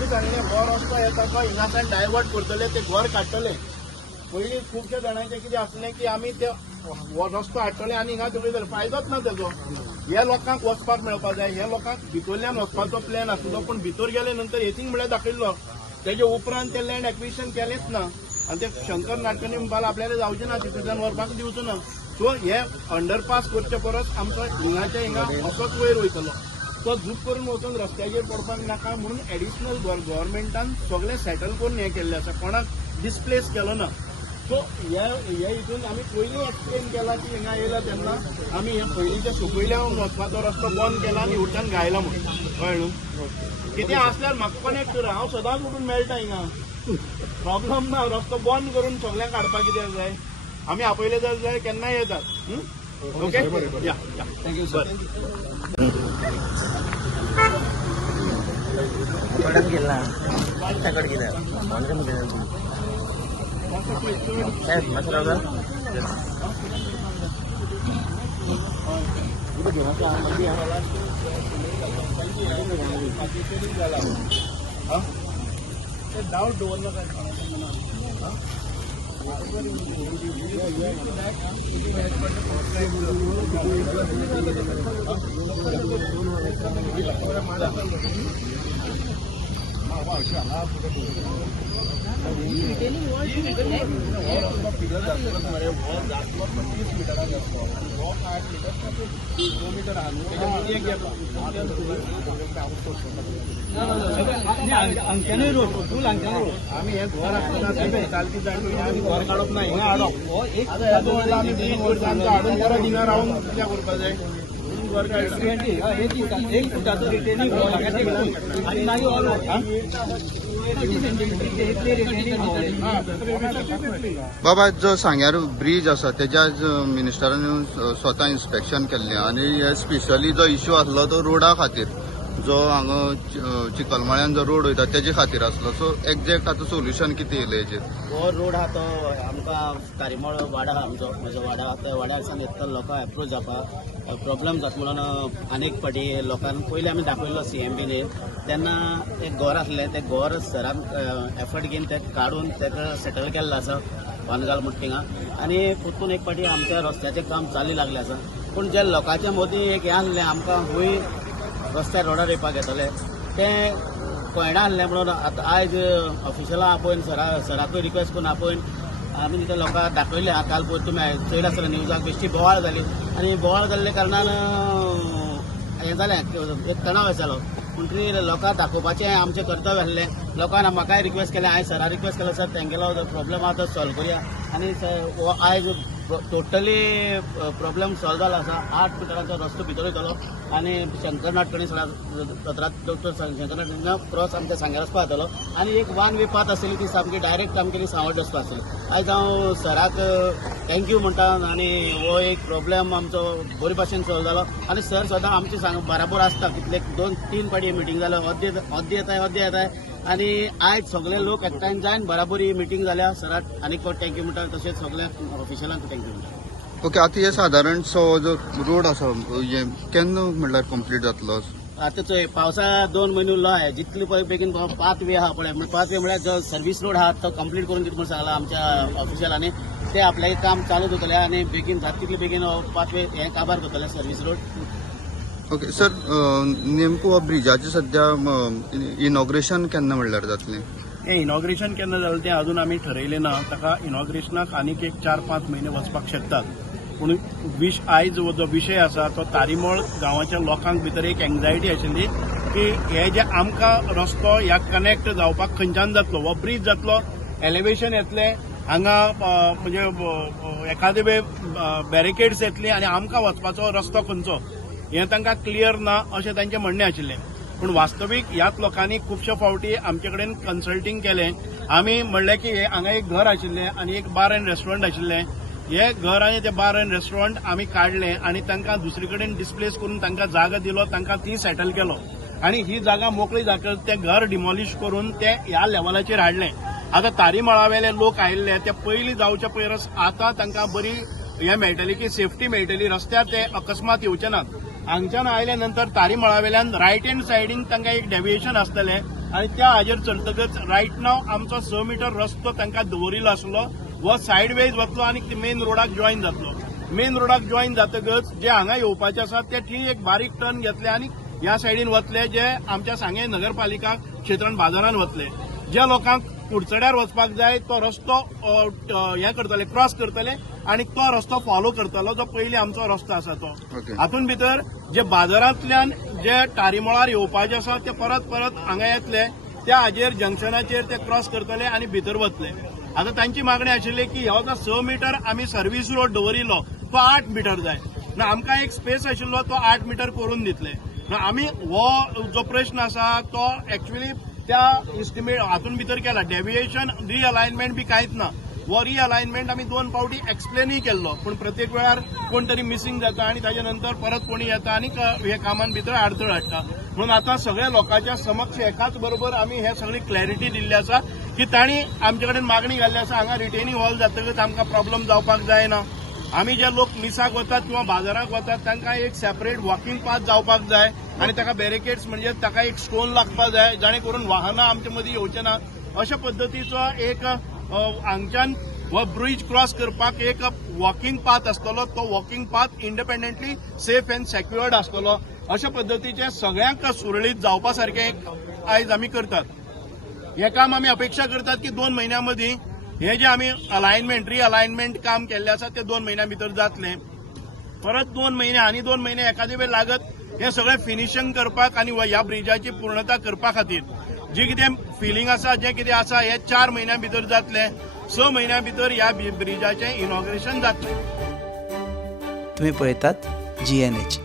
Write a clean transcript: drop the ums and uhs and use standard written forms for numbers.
आमी सांगले हो रस्तो येता तो हिंगासान डायवर्ट करतले ते घर काडटले. पयलीं खुबशे जाणांचें कितें आसलें की आमी ते हो रस्तो हाडटले आनी हिंगा दवरितले, फायदोच ना तेजो. हे लोकांक वचपाक मेळपाक जाय, हे लोकांक भितरल्यान वचपाचो प्लॅन आसलो, पूण भितर गेले नंतर हेतींग म्हळ्यार दाखयल्लो. तेजे उपरांत ते लँड एक्विजिशन केलेंच ना आनी ते शंकर नाटकांनी म्हणपाक आपल्याला जावचें ना, सिटीजन व्हरपाक दिवचो ना. सो हे अंडरपास करचे परस आमचो हिंगाच्या हिंगा असोच वयर वयतलो. तो झूप करून वचून रस्त्याचेर पडपाक नाका म्हणून एडिशनल गव्हर्मेंटान सगळें सेटल करून हें केल्लें आसा, कोणाक डिस्प्लेस केलो ना. सो हे हितून आमी पयलीं एक्सप्लेन केला की हिंगा येयला तेन्ना आमी हे पयलींच्या सुकयल्यान वचपाचो रस्तो बंद केला आनी उरच्यान गायला म्हणून, कळ्ळें न्हू. कितें आसल्यार म्हाका कनेक्ट कर, हांव सदांच उठून मेळटा हिंगा, प्रॉब्लम ना. रस्तो बंद करून सगळ्यांक काडपाक कितें जाय, आमी आपयले जाय केन्नाय येतात. ओके, या थँक्यू सर. डाऊट दवरलो काय अंक्यानूय रोड फूल अंक्यान रोड आमी हे घर आसतना चालती जाणी आमी घर काडप ना, हिंगा हाडप. आमी ब्रीज करता आमकां हाडून परत हिंगा रावन कितें करपाक जाय. एक फुटाचो रिटेनिंग आनी बाबा जो सांग्यार ब्रिज आसा तेज्या मिनिस्टरान स्वता इन्स्पेक्शन केल्लें आनी हे स्पेशली जो इश्यू आसलो तो रोडा खातीर, जो हांगा चिकलमळ्यान जो रोड वयता तेजे खातीर आसलो. सो एक्झॅक्ट आतां सोल्युशन कितें येयलें हेजेर? हो रोड आहा तो आमकां तारीमळ वाडा आहा आमचो, म्हजो वाडा आहा. त्या वाड्यासान येता लोकांक एप्रोच जावपाक प्रॉब्लेम जाता म्हणून अनेक फाटी लोकांक पयलीं आमी दाखयल्लो CMBने. तेन्ना एक घर आसलें, तें घर सरान एफर्ट घेवन तें काडून तेका सेटल केल्लें आसा वानगाल मुट्टिंगा. आनी परतून एक फाटी आमच्या रस्त्याचें काम चाली लागलें आसा. पूण जे लोकांच्या मदीं एक हें आसलें आमकां हूंय रस्त्यार रोडार येवपाक येतले तें कळना आसलें म्हणून आतां आयज ऑफिशलां आपयन सराकूय रिक्वेस्ट करून आपयन आमी त्या लोकांक दाखयलें. काल पयर तुमी चयला आसतलें न्यूजाक बेश्टी बोवाळ जाली आनी बोवाळ जाल्ले कारणान हें जालें, एक तणाव येतालो. म्हणटरी लोकांक दाखोवपाचें आमचें कर्तव्य आसलें. लोकांन म्हाकाय रिक्वेस्ट केलें, हांवें सराक रिक्वेस्ट केलो, सर तेंगेलो प्रॉब्लेम आहा तो सॉल्व करुया. आनी आयज टोटली प्रॉब्लेम सॉल्व जाला आसा. 8 मिटरांचो रस्तो भितर वयतलो आनी शंकर नाटकणी डॉक्टर शंकर नाटकणी क्रॉस आमच्या सांग्यार वचपाक जातलो. आनी एक वन वे पाथ आसली ती सामकी डायरेक्ट आमगेली सांवड्ड वचपाक आसली. आयज हांव सराक थँक्यू म्हणटा आनी हो एक प्रॉब्लेम आमचो बरे भाशेन सॉल्व जालो. आनी सर सदां आमचे बराबर आसता, कितलेक 2-3 फाटी मिटींग जाल्या, अद्दे येताय आनी आयज सगळे लोक एकठांय जायन बराबरी मिटींग जाल्या. सराक आनीक फावट थँक्यू म्हणटा, तशेंच सगळ्या ऑफिशलांक थँक्यू म्हणटा. ओके, आतां हे सादारण जो रोड आसा हे केन्ना म्हणल्यार कंप्लीट जातलो? आतां पावसा 2 म्हयने उरलो आहाय. जितले पळय बेगीन पाथ वे आहा पळय, पाथ वे म्हळ्यार जो सर्वीस रोड आहा तो कंप्लीट करून दिता म्हणून सांगला आमच्या ऑफिशलांनी. ते आपल्याक काम चालू दवरतले आनी बेगीन जाता तितले बेगीन पाथ वे हें काबार करतले सर्वीस रोड. ओके सर, नेमको ब्रिजाचें सद्या इनॉग्रेशन केन्ना म्हणल्यार जातलें? हें इनॉग्रेशन केन्ना जालें तें अजून आमी ठरयलें ना. ताका इनॉग्रेशनाक आनीक एक 4-5 म्हयने वचपाक शकतात. पूण आयज जो विशय आसा तो तारीमळ गांवाच्या लोकांक भितर एक एंग्जायटी आशिल्ली की हे जे आमकां रस्तो ह्या कनेक्ट जावपाक खंयच्यान जातलो, हो ब्रीज जातलो, एलिवेशन येतलें, हांगा म्हणजे एखादे वे बॅरिकेड्स येतली आनी आमकां वचपाचो रस्तो खंयचो हें तांकां क्लियर ना अशें तांचें म्हणणें आशिल्लें. पूण वास्तवीक ह्याच लोकांनी खुबशे फावटी आमचे कडेन कन्सल्टींग केलें. आमी म्हणलें की हांगा एक घर आशिल्लें आनी एक बार एंड रेस्टॉरंट आशिल्लें. हे घर आनी ते बार एंड रेस्टॉरंट आमी काडलें आनी तांकां दुसरे कडेन डिस्प्लेस करून तांकां जागा दिलो, तांकां ती सेटल केलो. आनी ही जागा मोकळी जातकच तें घर डिमॉलिश करून ते ह्या लेवलाचेर हाडलें. आतां तारीमळावेले लोक आयिल्ले ते पयलीं जावचे परस आतां तांकां बरी हें मेळटली की सेफ्टी मेळटली, रस्त्यार ते अकस्मात येवचे नात. हांगच्यान आयले नंतर तारीमळावेल्यान रायट हँड सायडीन तांकां एक डेविएशन आसतलें आणि त्या हाजेर चलतकच रायट नाव आमचो 6 मीटर रस्तो तांकां दवरिल्लो आसलो वो सायड वेज वतलो आनी मेन रोडाक जॉईन जातलो. मेन रोडाक जॉईन जातकच जे हांगा येवपाचे आसा ते ठीक एक बारीक टर्न घेतले आनी ह्या सायडीन वतले जे आमच्या सांगे नगरपालिका क्षेत्रांत बाजारान वतले. ज्या लोकांक कुडचड्यार वचपाक जाय तो रस्तो हे करतले क्रॉस करतले आणि तो रस्तो फॉलो करतलो जो पयलीं आमचो रस्तो आसा तो. हातून भितर जे बाजारांतल्यान जे टारीमोळार येवपाचे आसा ते परत परत हांगा येतले त्या हाजेर जंक्शनाचेर ते क्रॉस करतले आनी भितर वतले. आता तांची मागणी आशिल्ली की हो जो 6 मीटर आमी सर्व्हिस रोड दवरिल्लो तो 8 मीटर जाय ना आमकां एक स्पेस आशिल्लो तो 8 मीटर करून दितले. आमी हो जो प्रश्न आसा तो एक्चुअली त्या इस्टिमेट हातून भितर केला. डेव्हिएशन रिअलायनमेंट बी कांयच ना. वो रिअलायनमेंट आमी 2 फावटी एक्सप्लेनूय केल्लो पण प्रत्येक वेळार कोण तरी मिसिंग जाता आणि ताच्या नंतर परत कोणी येता आणि हे कामान भितर आडतळ हाडटा. म्हणून आता सगळ्या लोकांच्या समक्ष एकाच बरोबर आमी हे सगळी क्लॅरिटी दिल्ली आसा की तांणी आमचे कडेन मागणी घाल्ली आसा हांगा रिटेनिंग हॉल जातकच आमकां प्रॉब्लेम जावपाक जायना. आमी जे लोक मिसाक वतात किंवा बाजाराक वतात तांकां एक सेपरेट वॉकिंग पाथ जावपाक जाय आणि ताका बॅरिकेड्स म्हणजे ताका एक स्टोन लागपाक जाय जाणे करून वाहनां आमचे मदीं येवचे ना. अशा पद्दतीचो एक हांगच्यान हो ब्रिज क्रॉस करपाक एक वॉकिंग पाथ आसतलो. तो walking path independently safe and secured आसतलो. अशा पद्दतीचे सगळ्यांक सुरळीत जावपा सारखें आयज आमी करतात. हे काम आमी अपेक्षा करतात की 2 महिन्यां मदीं हे जे आमी अलायनमेंट रिअलायनमेंट काम केल्ले आसा ते 2 महिन्यां भितर जातले. परत 2 महिने आनी 2 महिने एखादे वेळ लागत हे सगळें फिनिशिंग करपाक आनी ह्या ब्रिजाची पूर्णता करपा खातीर जे कितें फिलिंग आसा जे कितें आसा हे 4 महिन्यां भितर जातले. 6 महिन्यां भितर ह्या ब्रिजाचें इनॉग्रेशन जातलें. तुम्ही पळयतात GNH.